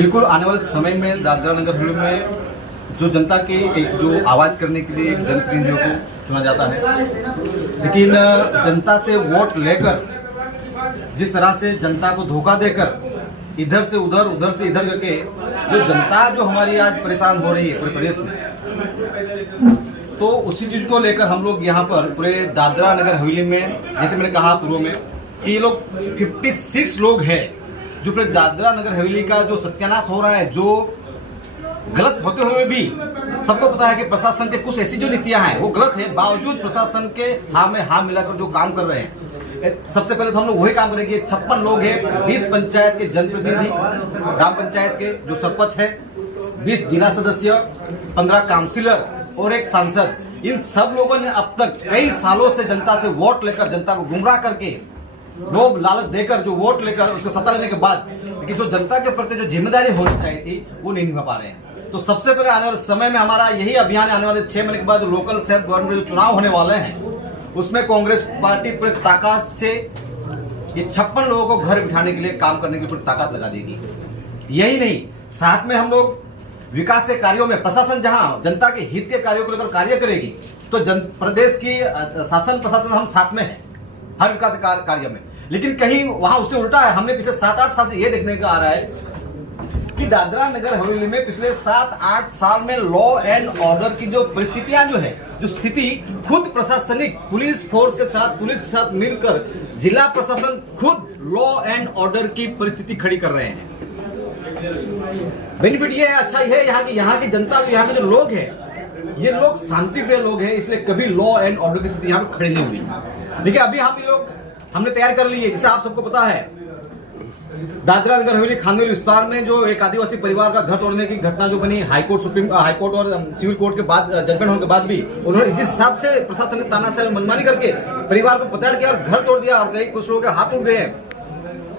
बिल्कुल आने वाले समय में दादरा नगर हवेली में जो जनता की एक जो आवाज करने के लिए एक जनप्रतिनिधियों को चुना जाता है, लेकिन जनता से वोट लेकर जिस तरह से जनता को धोखा देकर इधर से इधर करके जो जनता जो हमारी आज परेशान हो रही है पूरे प्रदेश में, तो उसी चीज को लेकर हम लोग यहाँ पर पूरे दादरा नगर हवेली में, जैसे मैंने कहा पूर्व में कि ये लोग 56 लोग हैं जो पूरे दादरा नगर हवेली का जो सत्यानाश हो रहा है, जो गलत होते हुए भी सबको पता है कि प्रशासन के कुछ ऐसी जो नीतियां हैं वो गलत है, बावजूद प्रशासन के हाँ में हाँ मिलाकर जो काम कर रहे हैं। सबसे पहले तो हम लोग वही काम करेंगे। 56 लोग हैं, 20 पंचायत के जनप्रतिनिधि, ग्राम पंचायत के जो सरपंच है, 20 जिला सदस्य, 15 काउंसिलर और एक सांसद। इन सब लोगों ने अब तक कई सालों से जनता से वोट लेकर, जनता को गुमराह करके, लोभ लालच देकर जो वोट लेकर उसको सत्ता लेने के बाद लेकिन जो जनता के प्रति जो जिम्मेदारी होनी चाहिए थी वो नहीं निभा पा रहे हैं। तो सबसे पहले आने वाले समय में हमारा यही अभियान है। आने वाले 6 महीने के बाद लोकल सेल्फ गवर्नमेंट चुनाव होने वाले हैं, उसमें कांग्रेस पार्टी पूरी ताकत से ये 56 लोगों को घर बिठाने के लिए काम करने की पूरी ताकत लगा देगी। यही नहीं, साथ में हम लोग विकास के कार्यों में, प्रशासन जहां जनता के हित के कार्यों को लेकर कार्य करेगी तो प्रदेश की शासन प्रशासन हम साथ में है हर विकास कार्य में। लेकिन कहीं वहां उससे उल्टा है। हमने पिछले 7-8 साल से ये देखने का आ रहा है कि दादरा नगर हवेली में पिछले 7-8 साल में लॉ एंड ऑर्डर की जो परिस्थितियां जो है, जो स्थिति खुद प्रशासनिक पुलिस फोर्स के साथ मिलकर जिला प्रशासन खुद लॉ एंड ऑर्डर की परिस्थिति खड़ी कर रहे हैं। बेनिफिट ये है, अच्छा ये है यहाँ की जनता, यहाँ के जो लोग हैं, ये लोग शांति प्रिय लोग हैं, इसलिए कभी लॉ एंड ऑर्डर की स्थिति यहाँ पे खड़ी नहीं हुई। देखिए अभी हम ये लोग हमने तैयार कर ली है। जैसे आप सबको पता है, दादरा नगर हवेली खानवेल विस्तार में जो एक आदिवासी परिवार का घर तोड़ने की घटना जो बनी, सुप्रीम हाईकोर्ट और सिविल कोर्ट के बाद जजमेंट होने के बाद भी उन्होंने जिस हिसाब से प्रशासन ने तानाशाही मनमानी करके परिवार को पकड़ किया और घर तोड़ दिया और कई कुछ लोगों के हाथ टूट गए हैं,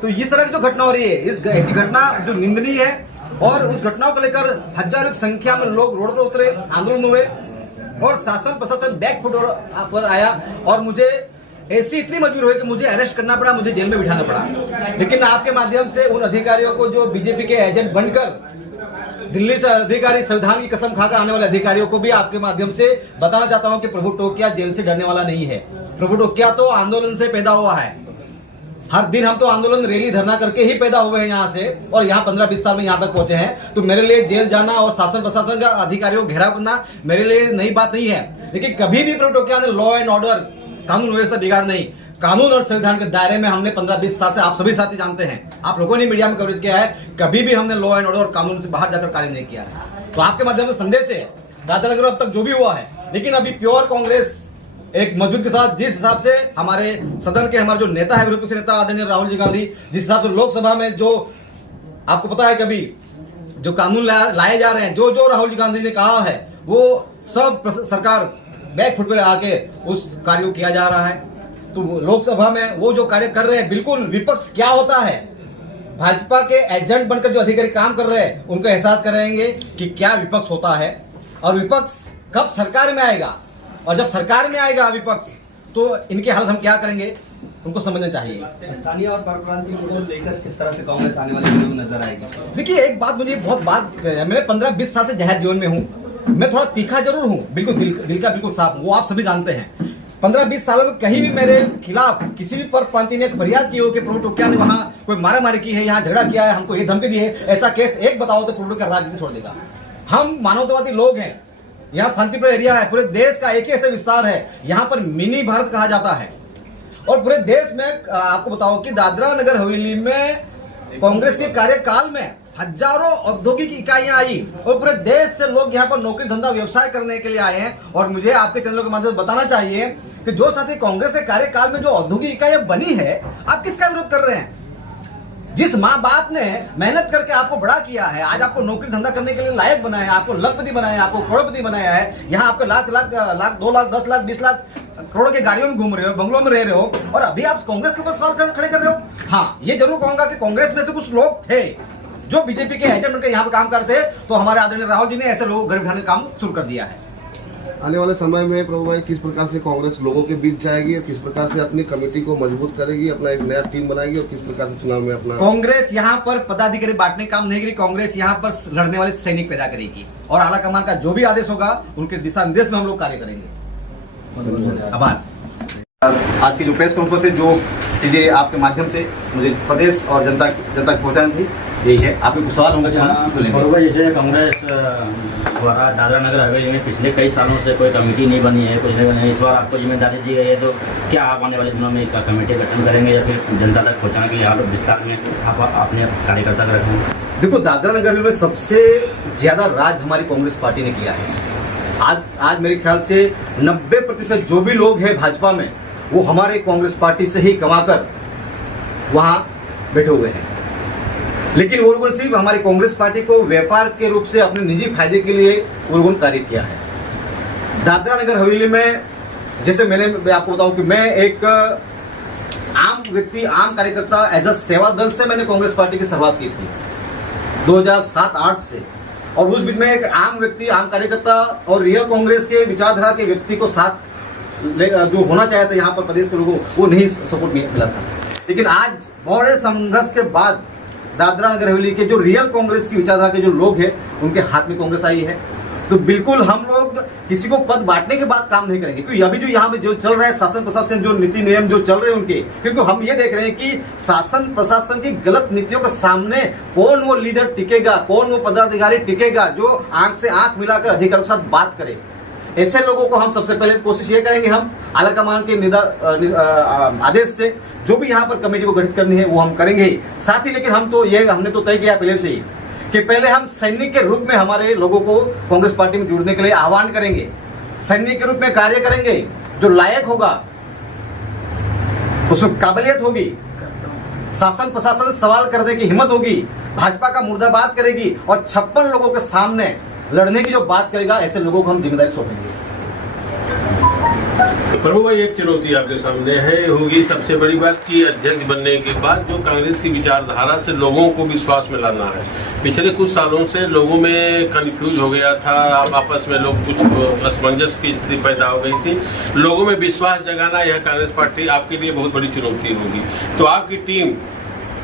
तो इस तरह की जो घटना हो रही है, ऐसी घटना जो निंदनीय है। और उस घटनाओं को लेकर हजारों की संख्या में लोग रोड पर उतरे, आंदोलन हुए और शासन प्रशासन बैकफुट पर आया और मुझे ऐसी इतनी मजबूर हुई कि मुझे अरेस्ट करना पड़ा, मुझे जेल में बिठाना पड़ा। लेकिन आपके माध्यम से उन अधिकारियों को जो बीजेपी के एजेंट बनकर दिल्ली से अधिकारी, संविधान की कसम खाकर आने वाले अधिकारियों को भी आपके माध्यम से बताना चाहता हूं कि प्रभु टोकिया जेल से डरने वाला नहीं है। प्रभु टोकिया तो आंदोलन से पैदा हुआ है। हर दिन हम तो आंदोलन, रैली, धरना करके ही पैदा हुए हैं यहाँ से, और यहाँ 15-20 साल में यहाँ तक पहुंचे हैं। तो मेरे लिए जेल जाना और शासन प्रशासन का अधिकारियों को घेराव करना मेरे लिए नई बात नहीं है। लेकिन कभी भी प्रभु टोकिया ने लॉ एंड ऑर्डर, कानून व्यवस्था बिगाड़ नहीं। कानून और संविधान के दायरे में हमने 15-20 साल से, आप सभी साथी जानते हैं, आप लोगों ने मीडिया में कवरेज किया है, कभी भी हमने लॉ एंड ऑर्डर और कानून से बाहर जाकर कार्य नहीं किया है। तो आपके माध्यम से संदेश है, दादरा नगर अब तक जो भी हुआ है, लेकिन अभी प्योर कांग्रेस एक मजबूत के साथ, जिस हिसाब से हमारे सदन के हमारे जो नेता है, विरोध पक्ष नेता आदरणीय राहुल जी गांधी, जिस हिसाब से लोकसभा में जो आपको पता है कभी जो कानून लाए जा रहे हैं, जो राहुल जी गांधी ने कहा है, वो सब सरकार बैकफुट पर आके उस कार्य को किया जा रहा है। तो लोकसभा में वो जो कार्य कर रहे हैं, बिल्कुल विपक्ष क्या होता है, भाजपा के एजेंट बनकर जो अधिकारी काम कर रहे हैं, उनको एहसास कराएंगे कि क्या विपक्ष होता है और विपक्ष कब सरकार में आएगा, और जब सरकार में आएगा विपक्ष तो इनकी हालत हम क्या करेंगे, उनको समझना चाहिए। स्थानीय और परप्रांतीय को लेकर किस तरह से कांग्रेस आने वाले दिनों में नजर आएगी? देखिए एक बात मुझे बहुत मैं 15-20 साल से जाहिर जीवन में हूँ, मैं थोड़ा तीखा जरूर हूँ, बिल्कुल दिल का बिल्कुल साफ, वो आप सभी जानते हैं। 15-20 सालों में कहीं भी मेरे खिलाफ किसी भी परप्रांतीय ने फरियाद की हो कि प्रभु टोकिया ने वहां कोई मारामारी की है, यहाँ झगड़ा किया है, हमको ये धमकी दी है, ऐसा केस एक बताओ तो प्रभु टोकिया राजनीति छोड़ देगा। हम मानवतावादी लोग हैं, यहाँ शांतिप्रिय एरिया है, पूरे देश का एक ही ऐसा विस्तार है, यहाँ पर मिनी भारत कहा जाता है। और पूरे देश में आपको बताओ कि दादरा नगर हवेली में कांग्रेस के कार्यकाल में हजारों औद्योगिक इकाइयां आई और पूरे देश से लोग यहाँ पर नौकरी, धंधा, व्यवसाय करने के लिए आए हैं। और मुझे आपके चैनलों के माध्यम से बताना चाहिए कि जो साथी कांग्रेस के कार्यकाल में जो औद्योगिक इकाइयां बनी है, आप किसका विरोध कर रहे हैं? जिस माँ बाप ने मेहनत करके आपको बड़ा किया है, आज आपको नौकरी धंधा करने के लिए लायक बनाया है, आपको लखपति बनाया है, आपको करोड़पति बनाया है, यहाँ आपको लाख 2 लाख 10 लाख 20 लाख करोड़ों के गाड़ियों में घूम रहे हो, बंगलों में रह रहे हो, और अभी आप कांग्रेस के ऊपर सवाल खड़े कर रहे हो। हाँ, ये जरूर कहूंगा कि कांग्रेस में से कुछ लोग थे जो बीजेपी के एजेंट बनकर यहाँ पर काम करते, तो हमारे आदरणीय राहुल जी ने ऐसे लोग घर बिठाने का काम शुरू कर दिया है। आने वाले समय में प्रभु भाई किस प्रकार से कांग्रेस लोगों के बीच जाएगी और किस प्रकार से अपनी कमेटी को मजबूत करेगी, अपना एक नया टीम बनाएगी और किस प्रकार से चुनाव में अपना कांग्रेस यहाँ पर पदाधिकारी बांटने काम नहीं करेगी। कांग्रेस यहाँ पर लड़ने वाले सैनिक पैदा करेगी और आला कमान का जो भी आदेश होगा उनके दिशा निर्देश में हम लोग कार्य करेंगे। आभार। आज की जो प्रेस कॉन्फ्रेंस है, जो चीजें आपके माध्यम से मुझे प्रदेश और जनता तक पहुंचानी थी, यही है। आपके कुछ सवाल होंगे जो हम बोलेंगे। जैसे कांग्रेस द्वारा दादरा नगर हवेली में पिछले कई सालों से कोई कमेटी नहीं बनी है, कुछ नहीं बनी है, इस बार आपको जिम्मेदारी दी गई है, तो क्या आप आने वाले दिनों में इसका कमेटी गठन करेंगे या फिर जनता तक पहुँचाने के लिए यहाँ पर विस्तार में आप अपने कार्यकर्ता रखेंगे? देखो, दादरा नगर में सबसे ज्यादा राज हमारी कांग्रेस पार्टी ने किया है। आज मेरे ख्याल से 90% जो भी लोग हैं भाजपा में, वो हमारे कांग्रेस पार्टी से ही कमाकर वहां बैठे हुए हैं। लेकिन वो लोगों ने सिर्फ हमारी कांग्रेस पार्टी को व्यापार के रूप से अपने निजी फायदे के लिए वो लोगों ने कार्य किया है। दादरा नगर हवेली में जैसे मैं आपको बताऊं कि मैं एक आम व्यक्ति, आम कार्यकर्ता, एज अ सेवा दल से मैंने कांग्रेस पार्टी की शुरुआत की थी 2007-8 से, और उस बीच में एक आम व्यक्ति, आम कार्यकर्ता और रियल कांग्रेस के विचारधारा के व्यक्ति को साथ जो होना चाहिए था यहाँ पर प्रदेश के लोगों को, वो नहीं सपोर्ट मिला था। लेकिन आज बड़े संघर्ष के बाद दादरा नगर हवेली के जो रियल कांग्रेस की विचारधारा के जो लोग हैं, उनके हाथ में कांग्रेस आई है। तो बिल्कुल हम लोग किसी को पद बांटने के बाद काम नहीं करेंगे, क्योंकि अभी जो यहाँ पे जो चल रहा है शासन प्रशासन, जो नीति नियम जो चल रहे हैं उनके, क्योंकि हम ये देख रहे हैं कि शासन प्रशासन की गलत नीतियों के सामने कौन वो लीडर टिकेगा, कौन वो पदाधिकारी टिकेगा जो आंख से आंख मिलाकर अधिकारियों के साथ बात करे। ऐसे लोगों को हम सबसे पहले कोशिश ये करेंगे, हम आला कमान के आदेश से जो भी यहाँ पर कमेटी को गठित करनी है वो हम करेंगे ही साथ ही। लेकिन हमने तो तय किया पहले से ही कि पहले हम सैनिक के रूप में हमारे लोगों को कांग्रेस पार्टी में जुड़ने के लिए आह्वान करेंगे, सैनिक के रूप में कार्य करेंगे। जो लायक होगा, उसमें काबिलियत होगी, शासन प्रशासन से सवाल करने की हिम्मत होगी, भाजपा का मुर्दाबाद करेगी और 56 लोगों के सामने लड़ने की जो बात करेगा, ऐसे लोगों को हम जिम्मेदारी सौंपेंगे। प्रभु भाई, एक चुनौती आपके सामने है होगी सबसे बड़ी बात कि अध्यक्ष बनने के बाद जो कांग्रेस की विचारधारा से लोगों को विश्वास में लाना है। पिछले कुछ सालों से लोगों में कंफ्यूज हो गया था, आपस में लोग कुछ असमंजस की स्थिति पैदा हो गई थी। लोगों में विश्वास जगाना यह कांग्रेस पार्टी आपके लिए बहुत बड़ी चुनौती होगी। तो आपकी टीम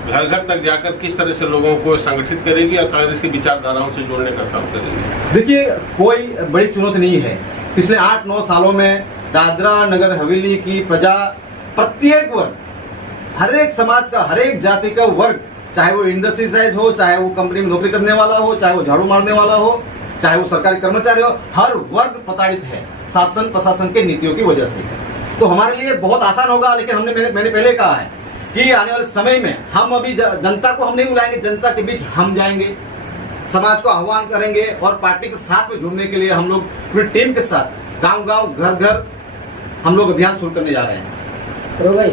घर घर तक जाकर किस तरह से लोगों को संगठित करेगी और कांग्रेस की विचारधाराओं से जोड़ने का काम करेगी? देखिए, कोई बड़ी चुनौती नहीं है। पिछले 8-9 सालों में दादरा नगर हवेली की प्रजा, प्रत्येक वर्ग, हर एक समाज का, हर एक जाति का वर्ग, चाहे वो इंडस्ट्री साइज हो, चाहे वो कंपनी में नौकरी करने वाला हो, चाहे वो झाड़ू मारने वाला हो, चाहे वो सरकारी कर्मचारी हो, हर वर्ग प्रताड़ित है शासन प्रशासन के नीतियों की वजह से। तो हमारे लिए बहुत आसान होगा, लेकिन मैंने पहले कहा है कि आने वाले समय में हम अभी जनता को हम नहीं बुलाएंगे, जनता के बीच हम जाएंगे, समाज को आह्वान करेंगे और पार्टी के साथ में जुड़ने के लिए हम लोग पूरी टीम के साथ गांव-गांव, घर-घर हम लोग अभियान शुरू करने जा रहे हैं। तो भाई,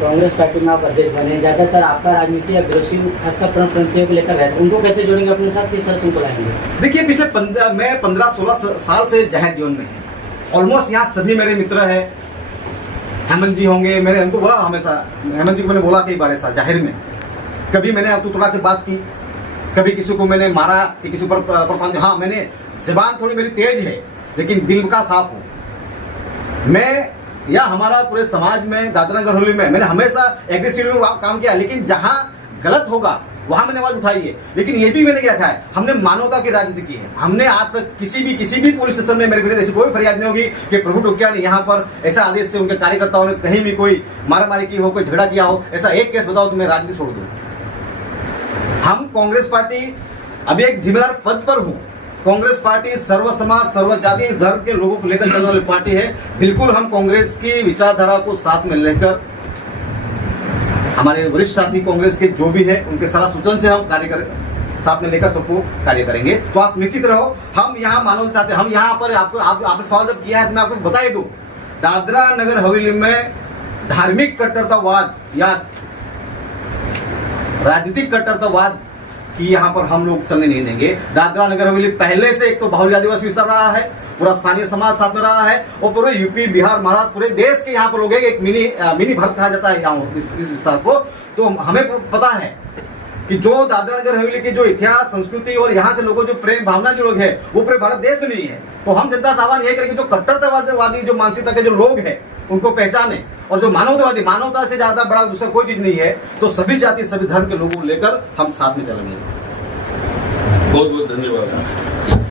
कांग्रेस पार्टी में आप अध्यक्ष बने, ज्यादातर आपका राजनीति अग्रेसिव खासकर परंपराओं को लेकर है, उनको कैसे जोड़ेंगे अपने साथ, किस तरह से उनको लाएंगे? देखिए, पिछले मैं 15-16 साल से जाहिर जीवन में ऑलमोस्ट यहाँ सभी मेरे मित्र है। हेमंत जी होंगे, मैंने उनको बोला हमेशा, हेमंत जी को मैंने बोला कई बार ऐसा जाहिर में, कभी मैंने थोड़ा से बात की, कभी किसी को मैंने मारा कि किसी पर हाँ, मैंने जुबान थोड़ी मेरी तेज है लेकिन दिल का साफ हूँ मैं, या हमारा पूरे समाज में दादरा नगर हवेली में मैंने हमेशा एग्रेसिव में काम किया, लेकिन जहां गलत होगा वहां मैंने आवाज उठाई है। लेकिन ये भी मैंने क्या कहा है, हमने मानवता की राजनीति की है। हमने आज तक किसी भी पुलिस स्टेशन में मेरे विरुद्ध ऐसी कोई फरियाद नहीं होगी कि प्रभु टोकिया ने यहाँ पर ऐसा आदेश से उनके कार्यकर्ताओं ने कहीं भी कोई मारामारी की हो, कोई झगड़ा किया हो, ऐसा एक केस बताओ तो मैं राजनीति छोड़ दूं। हम कांग्रेस पार्टी अभी एक जिम्मेदार पद पर हूँ। कांग्रेस पार्टी सर्व समाज, सर्व जाति, धर्म के लोगों को लेकर चलने वाली पार्टी है। बिल्कुल हम कांग्रेस की विचारधारा को साथ में लेकर, हमारे वरिष्ठ साथी कांग्रेस के जो भी है उनके सलाह सूचन से हम साथ में लेकर सबको कार्य करेंगे। तो आप निश्चित रहो, हम यहाँ मानव चाहते हैं। हम यहाँ पर आपने सवाल जब किया है तो मैं आपको बता ही दूं, दादरा नगर हवेली में धार्मिक कट्टरतावाद या राजनीतिक कट्टरतावाद कि यहाँ पर हम लोग चलने नहीं देंगे। दादरा नगर हवेली पहले से एक तो बाहुल्य आदिवासी विस्तार रहा है, पूरा स्थानीय समाज साथ में रहा है और पूरे यूपी, बिहार, महाराष्ट्र, पूरे देश के यहाँ पर लोग एक मिनी भारत कहा जाता है यहाँ इस विस्तार को। तो हमें पता है कि जो दादरा नगर हवेली की जो इतिहास संस्कृति और यहाँ से लोगों जो प्रेम भावना जो लोग है वो पूरे भारत देश में नहीं है। तो हम जनता से आह्वान यही करेंगे जो कट्टरतावादी जो मानसिकता के जो लोग हैं उनको पहचाने, और जो मानवतावादी, मानवता से ज्यादा बड़ा दूसरा कोई चीज नहीं है, तो सभी जाति सभी धर्म के लोगों को लेकर हम साथ में चलेंगे। बहुत बहुत धन्यवाद।